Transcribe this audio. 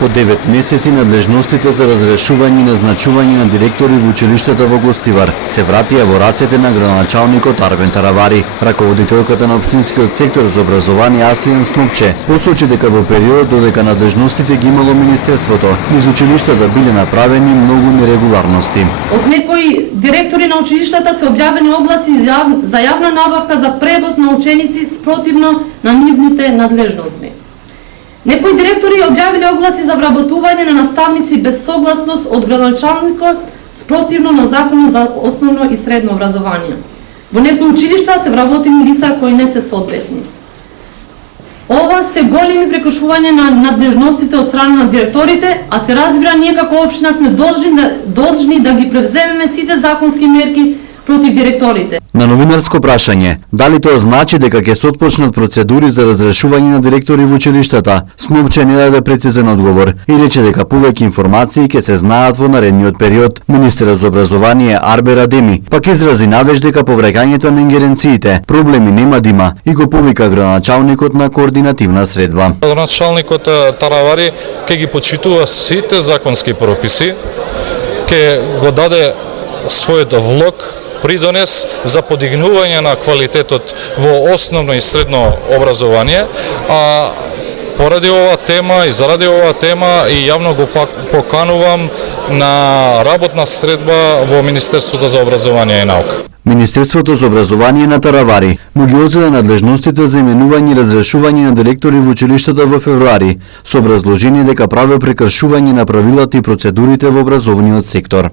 По 9 месеци надлежностите за разрешување и назначување на директори во училиштата во Гостивар се вратија во рацете на градоначалникот Арбен Таравари. Раководителката на општинскиот сектор за образование Аслијан Снопче посочи дека во периодот додека надлежностите ги имало Министерството, низ училиштата биле направени многу нерегуларности. Од некои директори на училиштата се објавени огласи за јавна набавка за превоз на ученици спротивно на нивните надлежности. Некои директори објавиле огласи за вработување на наставници без согласност од градоначалникот спротивно на законот за основно и средно образование. Во некои училишта се вработени лица кои не се соодветни. Ова се големи прекршувања на надлежностите од страна на директорите, а се разбира ние како општина сме должни да ги превземеме сите законски мерки против директорите. На новинарско прашање, дали тоа значи дека ќе се отпочнат процедури за разрешување на директори во училиштата, Снопче не даде прецизен одговор и рече дека повеќе информации ќе се знаат во наредниот период. Министерот за образование Арбе Радеми пак изрази надеж дека повраќањето на ингеренциите проблеми нема да има и го повика градоначалникот на координативна средба. Градоначалникот Таравари ќе ги почитува сите законски прописи, ќе го даде својот влог придонес за подигнување на квалитетот во основно и средно образование, а поради оваа тема и заради оваа тема и јавно го поканувам на работна средба во Министерството за образование и наука. Министерството за образование на Таравари му ги одзеде надлежностите за именување и разрешување на директори во училиштата во февруари, со образложение дека правел прекршување на правилата и процедурите во образовниот сектор.